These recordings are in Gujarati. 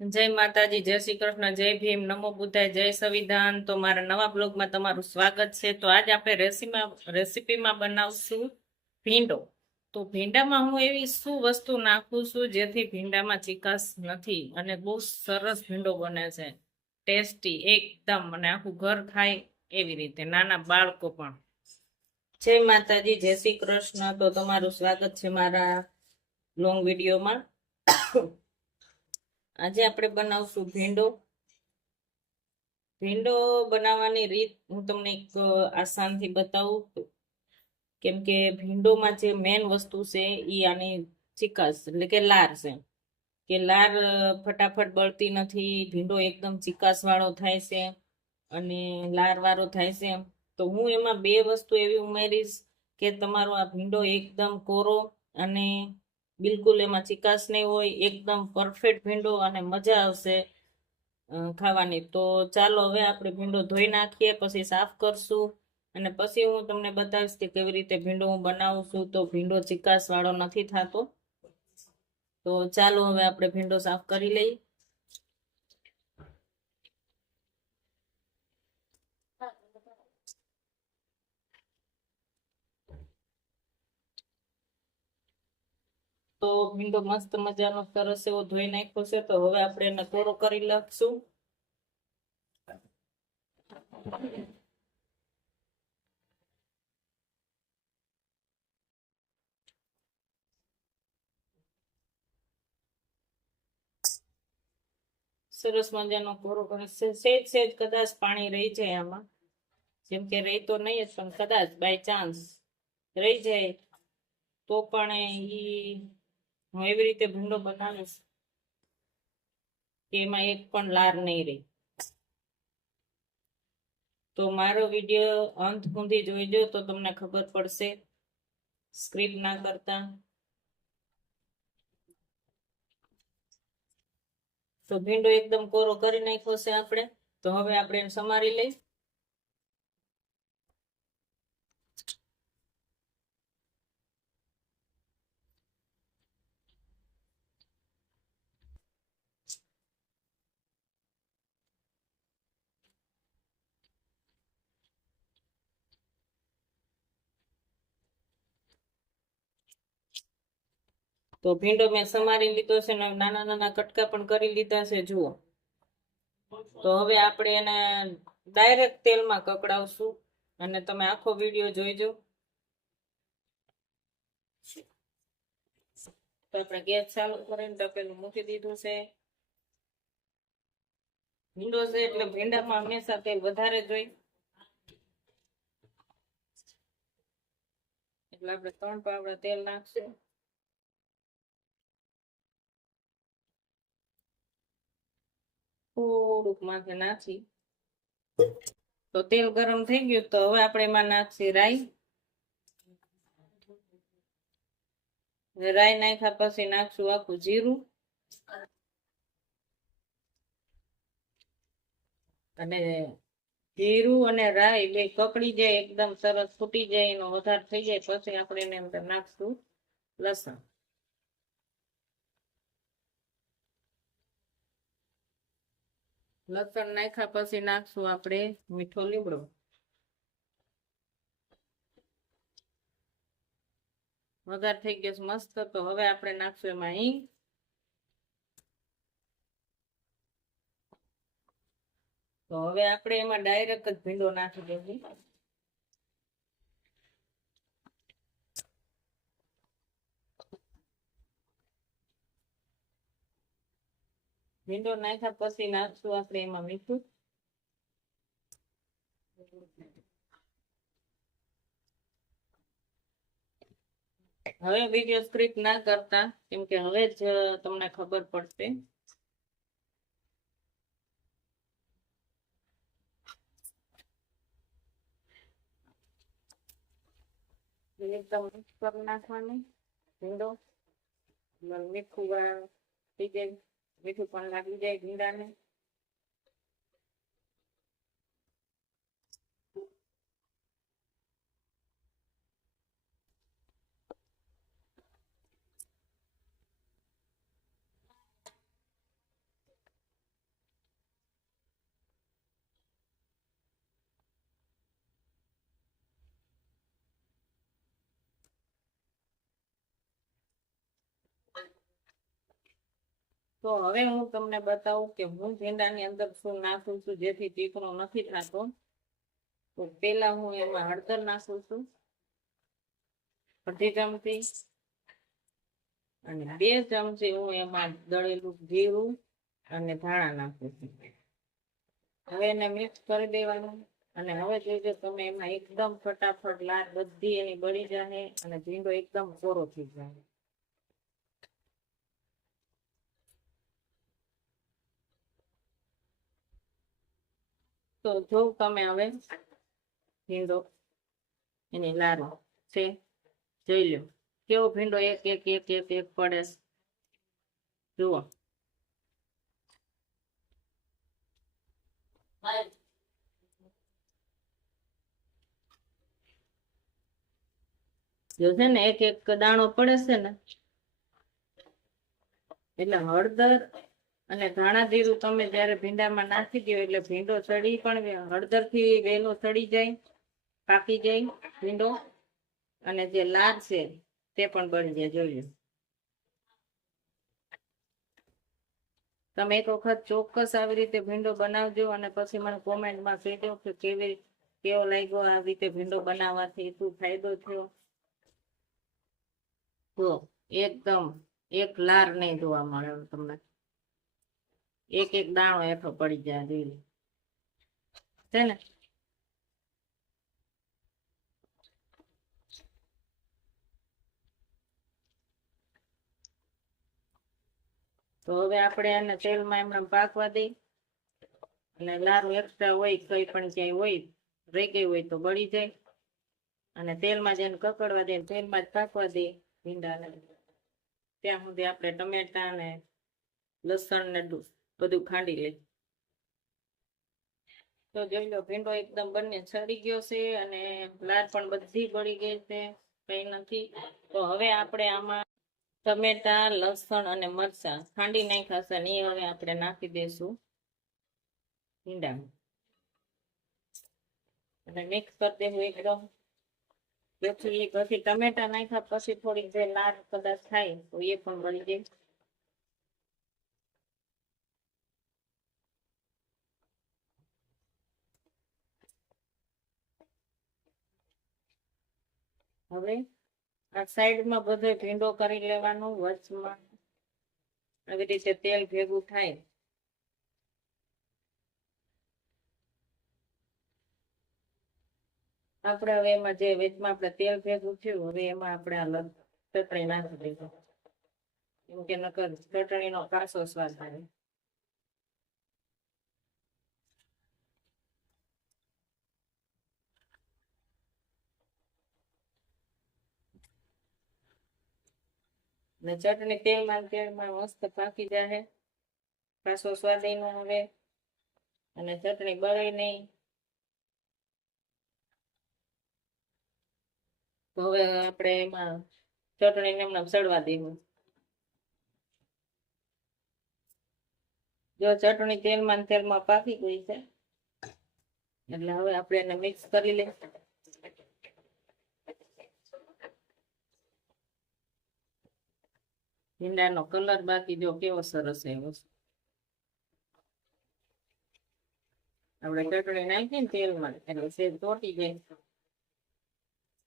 જય માતાજી, જય શ્રી કૃષ્ણ, જય ભીમ, નમો બુદ્ધાય, જય સંવિધાન. તો મારા નવા બ્લોગમાં તમારું સ્વાગત છે. તો આજ આપણે રેસીપીમાં બનાવશું ભીંડો. તો ભીંડામાં હું એવી શું વસ્તુ નાખું છું જેથી ભીંડામાં ચીકાશ નથી અને બહુ સરસ ભીંડો બને છે, ટેસ્ટી એકદમ, અને આખું ઘર ખાય એવી રીતે, નાના બાળકો પણ. જય માતાજી, જય શ્રી કૃષ્ણ. તો તમારું સ્વાગત છે મારા લોંગ વિડીયોમાં. આજે આપણે બનાવશું ભીંડો. ભીંડો બનાવવાની રીત હું તમને એક આસાનથી બતાવું, કેમ કે ભીંડોમાં જે મેન વસ્તુ છે એ આની ચીકાશ એટલે કે લાર છે. કે લાર ફટાફટ બળતી નથી, ભીંડો એકદમ ચીકાશ વાળો થાય છે અને લાર વાળો થાય છે. તો હું એમાં બે વસ્તુ એવી ઉમેરીશ કે તમારો આ ભીંડો એકદમ કોરો અને બિલકુલ એમાં ચીકાશ નહીં હોય, એકદમ પરફેક્ટ ભીંડો અને મજા આવશે ખાવાની. તો ચાલો હવે આપણે ભીંડો ધોઈ નાખીએ, પછી સાફ કરશું અને પછી હું તમને બતાવીશ કે કેવી રીતે ભીંડો હું બનાવું છું તો ભીંડો ચીકાશ વાળો નથી થતો. તો ચાલો હવે આપણે ભીંડો સાફ કરી લઈએ. તો ભીંડો મસ્ત મજાનો સરસ એવો ધોઈ નાખ્યો છે. તો હવે આપણે એને કોરો કરી નાખશું. સરસ મજાનો કોરો કરે છે. સેજ સેજ કદાચ પાણી રહી જાય આમાં, જેમ કે રહી તો નહીં જ, પણ કદાચ બાય ચાન્સ રહી જાય તો પણ હું એવી રીતે ભીંડો બનાવીશ કે એમાં એક પણ લાર નહીં રહી. તો મારો વિડીયો અંત સુધી જોઈજો તો તમને ખબર પડશે, સ્ક્રીપ ના કરતા. તો ભીંડો એકદમ કોરો કરી નાખ્યો છે આપણે. તો હવે આપણે એને સમારી લઈ. તો ભીંડો મેં સમારી લીધો છે ને નાના નાના કટકા પણ કરી લીધા છે, જુઓ. તો હવે આપણે એને ડાયરેક્ટ તેલમાં કકડાવશું અને તમે આખો વિડીયો જોઈજો. તો આપણે ગેસ ચાલુ કરીને તપેલું મૂકી દીધું છે. ભીંડો છે એટલે ભીંડામાં હંમેશા તેલ વધારે જોઈ, એટલે આપણે 3 પાવડા તેલ નાખશું. થોડુંક માથે નાખી. તો તેલ ગરમ થઈ ગયું. તો હવે આપણે એમાં નાખશી રાઈ. રાઈ નાખ્યા પછી નાખશું આખું જીરું અને જીરું અને રાઈ બે કકડી જાય, એકદમ સરસ ફૂટી જાય, એનો વઘાર થઈ જાય પછી આપણે એને અંદર નાખશું લસણ. લસણ નાખ્યા પછી નાખશું આપણે મીઠો લીમડો. વઘાર થઈ ગયો મસ્ત. તો હવે આપણે નાખશું એમાં હિંગ. તો હવે આપણે એમાં ડાયરેક્ટ જ ભીંડો નાખી દઈશું. ભીંડો નાખ્યા પછી નાખશું આપણે એમાં મીઠું. હવે વિડીયો સ્ક્રિપ્ટ ના કરતા, કેમ કે હવે જ તમને ખબર પડશે. એકદમ મિક્સ કરી નાખવાની ભીંડો. મીઠું થઈ જાય, મીઠું પણ લાગી જાય ભીંડાને. તો હવે હું તમને બતાવું કે હું ભીંડાની અંદર શું નાખું છું જેથી ચીકણો નથી થતો. તો પેલા હું એમાં હળદર નાખું છું અડધી ચમચી, અને 2 ચમચી હું એમાં દળેલું જીરું અને ધાણા નાખું છું. હવે એને મિક્સ કરી દેવાનું. અને હવે જોઈજો તમે એમાં એકદમ ફટાફટ લાર બધી એની બળી જાય અને ભીંડો એકદમ કોરો થઈ જાય. તો જો તમે હવે ભીંડો એની લાર છે જોઈ લો કેવો ભીંડો એક એક એક એક એક પડે જુઓ. જો છે ને એક એક દાણો પડે છે ને એટલે હળદર અને ધાણા જીરું તમે જયારે ભીંડામાં નાખી દો એટલે ભીંડો સડી પણ હળદર થી વહેલો સડી જાય, પાકી જાય ભીંડો, અને જે લાર છે તે પણ બળી જાય. જોઈ લો તમે એક વખત ચોક્કસ આવી રીતે ભીંડો બનાવજો અને પછી મને કોમેન્ટમાં કહેજો કે કેવો લાગ્યો આ રીતે ભીંડો બનાવવાથી, શું ફાયદો થયો. તો એકદમ એક લાર નહીં જોવા મળે તમને, એક એક દાણો હેઠો પડી જાય જોઈ છે ને. તો હવે આપણે એને તેલમાં એમણે પાકવા દઈ, અને લારું એક્સ્ટ્રા હોય કઈ પણ ક્યાંય હોય રહી ગઈ હોય તો બળી જાય, અને તેલમાં જેને કકડવા દે તેલમાં જ પાકવા દે ભીંડાને. ત્યાં સુધી આપણે ટમેટા ને લસણ ને બધું ખાંડી લઈ. તો જોઈ લો ભીંડો એકદમ બંને સડી ગયો છે અને લાર પણ બધી બળી ગઈ છે, કઈ નથી. તો હવે આપણે આમાં ટમેટા, લસણ અને મરચાં ખાંડી નાખ્યા છે ને એ હવે આપણે નાખી દઈશું ભીંડામાં અને મિક્સ કરી દેવું એકદમ. પછી ટમેટા નાખ્યા પછી થોડીક જે લાર કદાચ થાય તો એ પણ બળી જાય. હવે આ સાઈડમાં બધો ભીંડો કરી લેવાનો, વચમાં આવી રીતે તેલ ભેગું થાય. આપણે હવે એમાં જે વેચમાં આપણે તેલ ભેગું થયું હવે એમાં આપણે આ ચટણી નાખી દઈશું, કેમ કે નકર ચટણીનો કાસો સ્વાદ આવે. ને ચટણી તેલમાં મસ્ત પાકી જાય, કાસો સ્વાદ નો આવે અને ચટણી બળે નહીં. તો હવે આપણે એમાં ચટણીને એમણે સડવા દેવું. જો ચટણી તેલમાં પાકી ગઈ છે એટલે હવે આપણે એને મિક્સ કરી લઈએ. ભીંડાનો કલર બાકી જો કેવો સરસ આવ્યો છે. આપણે ચટણી નાખી ને તેલમાં એટલે સેજ તોટી જાય,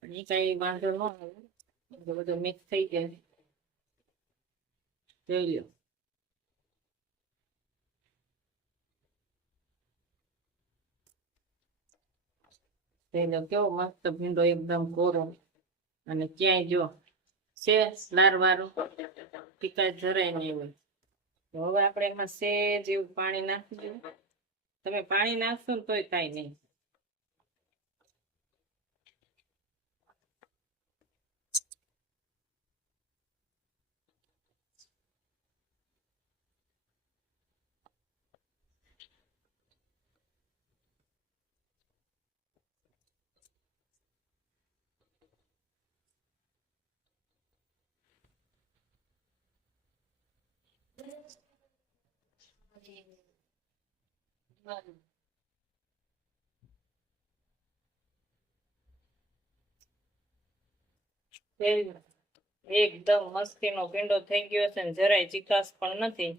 એ કઈ વાંધો ન આવે, બધું મિક્સ થઈ જાય. જોઈ લો કેવો મસ્ત ભીંડો એકદમ કોરો, અને ક્યાંય જો છે લાર વાળું ટીકા જરાય નહીં હોય. તો હવે આપણે એમાં સેજ એવું પાણી નાખી દઉં. તમે પાણી નાખશો ને તોય કાંઈ નહીં. એકદમ મસ્તીનો ભીંડો થઈ ગયો છે ને જરાય ચીકાશ પણ નથી.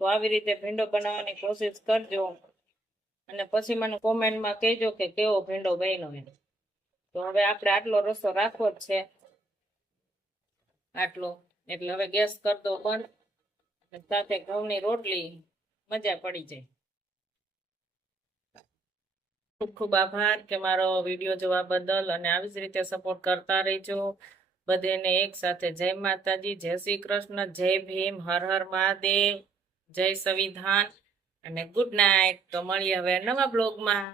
તો આવી રીતે ભીંડો બનાવવાની કોશિશ કરજો અને પછી મને કોમેન્ટમાં કહેજો કે કેવો ભીંડો બન્યો એમ. તો હવે આપણે આટલો રસો રાખવો જ છે, આટલો. એટલે હવે ગેસ કરી દો બંધ, સાથે ઘઉંની રોટલી, મજા પડી જાય. ખૂબ ખૂબ આભાર કે મારો વિડીયો જોવા બદલ, અને આવી જ રીતે સપોર્ટ કરતા રહેજો બધાને. એક સાથે જય માતાજી, જય શ્રી કૃષ્ણ, જય ભીમ, હર હર મહાદેવ, જય સંવિધાન અને ગુડ નાઇટ. તો મળીએ હવે નવા બ્લોગમાં.